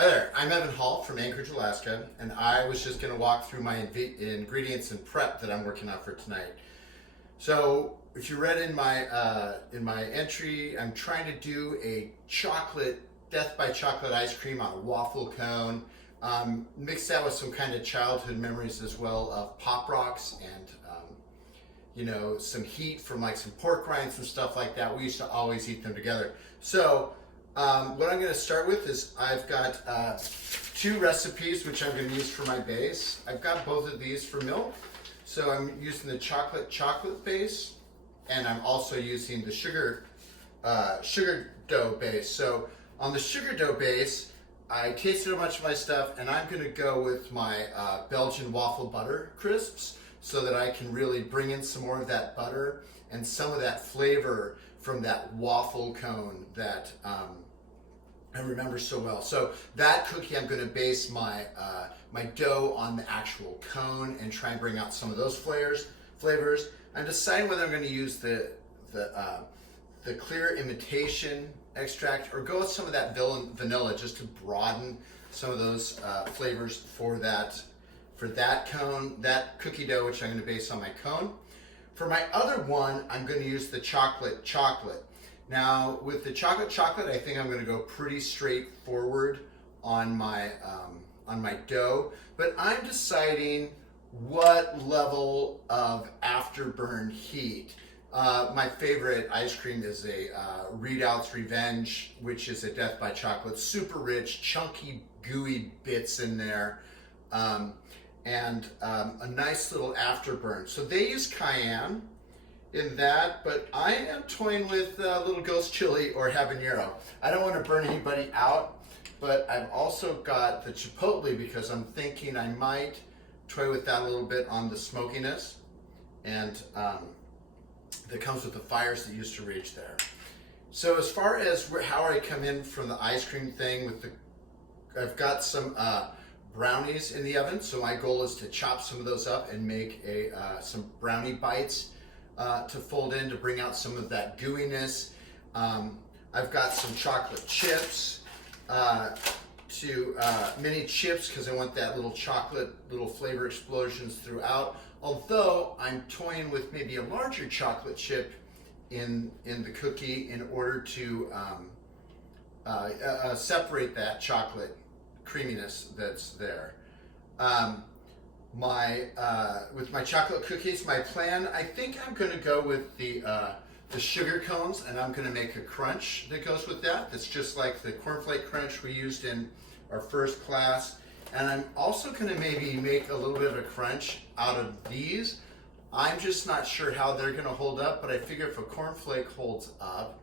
Hi there, I'm Evan Hall from Anchorage, Alaska, and I was just going to walk through my ingredients and prep that I'm working on for tonight. So, if you read in my entry, I'm trying to do a chocolate death by chocolate ice cream on a waffle cone. Mix that with some kind of childhood memories as well of Pop Rocks and some heat from like some pork rinds and stuff like that. We used to always eat them together. So what I'm going to start with is I've got two recipes which I'm going to use for my base. I've got both of these for milk. So I'm using the chocolate base, and I'm also using the sugar dough base. So on the sugar dough base, I tasted a bunch of my stuff, and I'm going to go with my Belgian waffle butter crisps so that I can really bring in some more of that butter and some of that flavor from that waffle cone that I remember so well. So that cookie, I'm going to base my my dough on the actual cone and try and bring out some of those flavors. I'm deciding whether I'm going to use the clear imitation extract or go with some of that vanilla just to broaden some of those flavors for that cone, that cookie dough, which I'm going to base on my cone. For my other one, I'm going to use the chocolate. Now, with the chocolate, I think I'm going to go pretty straightforward on my dough, but I'm deciding what level of afterburn heat. My favorite ice cream is a Readout's Revenge, which is a Death by Chocolate, super rich, chunky, gooey bits in there, and a nice little afterburn. So they use cayenne in that, but I am toying with little ghost chili or habanero. I don't want to burn anybody out, but I've also got the chipotle because I'm thinking I might toy with that a little bit on the smokiness, and that comes with the fires that used to rage there. So as far as how I come in from the ice cream thing, I've got some brownies in the oven, so my goal is to chop some of those up and make some brownie bites to fold in to bring out some of that gooiness. I've got some chocolate chips, mini chips, because I want that little chocolate, little flavor explosions throughout. Although I'm toying with maybe a larger chocolate chip in the cookie in order to separate that chocolate creaminess that's there. With my chocolate cookies, my plan, I think I'm going to go with the sugar cones, and I'm going to make a crunch that goes with that. That's just like the cornflake crunch we used in our first class. And I'm also going to maybe make a little bit of a crunch out of these. I'm just not sure how they're going to hold up, but I figure if a cornflake holds up,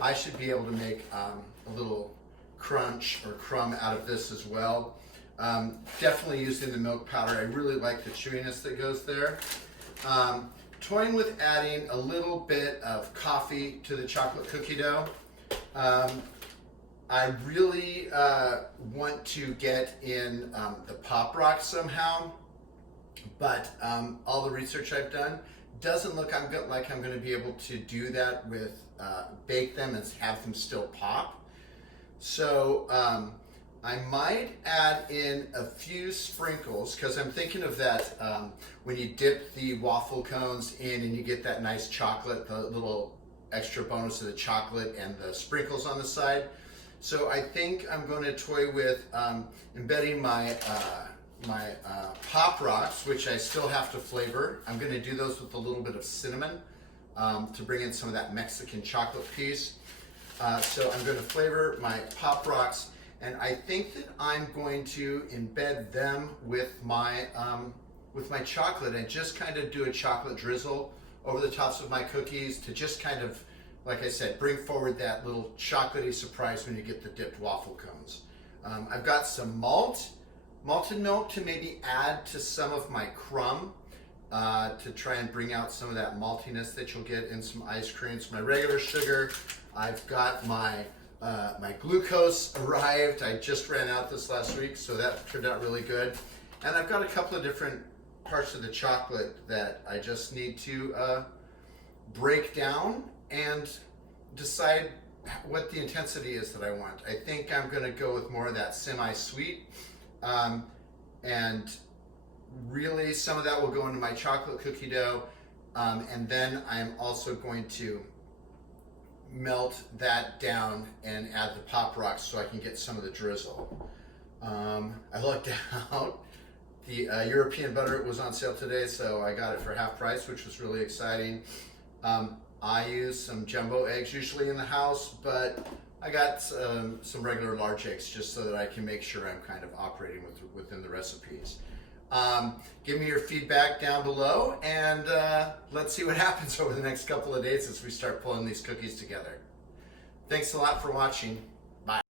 I should be able to make a little crunch or crumb out of this as well. Definitely using the milk powder. I really like the chewiness that goes there. Toying with adding a little bit of coffee to the chocolate cookie dough. I really want to get in the Pop Rocks somehow, but all the research I've done doesn't look like I'm going to be able to do that with bake them and have them still pop. So I might add in a few sprinkles, because I'm thinking of that when you dip the waffle cones in and you get that nice chocolate, the little extra bonus of the chocolate and the sprinkles on the side. So I think I'm going to toy with embedding my Pop Rocks, which I still have to flavor. I'm going to do those with a little bit of cinnamon to bring in some of that Mexican chocolate piece. So I'm going to flavor my Pop Rocks, and I think that I'm going to embed them with my chocolate and just kind of do a chocolate drizzle over the tops of my cookies to just kind of, like I said, bring forward that little chocolatey surprise when you get the dipped waffle cones. I've got some malted milk to maybe add to some of my crumb to try and bring out some of that maltiness that you'll get in some ice creams. My regular sugar. I've got my glucose arrived. I just ran out this last week, so that turned out really good. And I've got a couple of different parts of the chocolate that I just need to break down and decide what the intensity is that I want. I think I'm going to go with more of that semi-sweet, and really some of that will go into my chocolate cookie dough, and then I'm also going to melt that down and add the Pop Rocks so I can get some of the drizzle. I lucked out. The European butter was on sale today, so I got it for half price, which was really exciting. I use some jumbo eggs usually in the house, but I got some regular large eggs just so that I can make sure I'm kind of operating within the recipes. Give me your feedback down below, and let's see what happens over the next couple of days as we start pulling these cookies together. Thanks a lot for watching.